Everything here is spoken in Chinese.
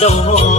都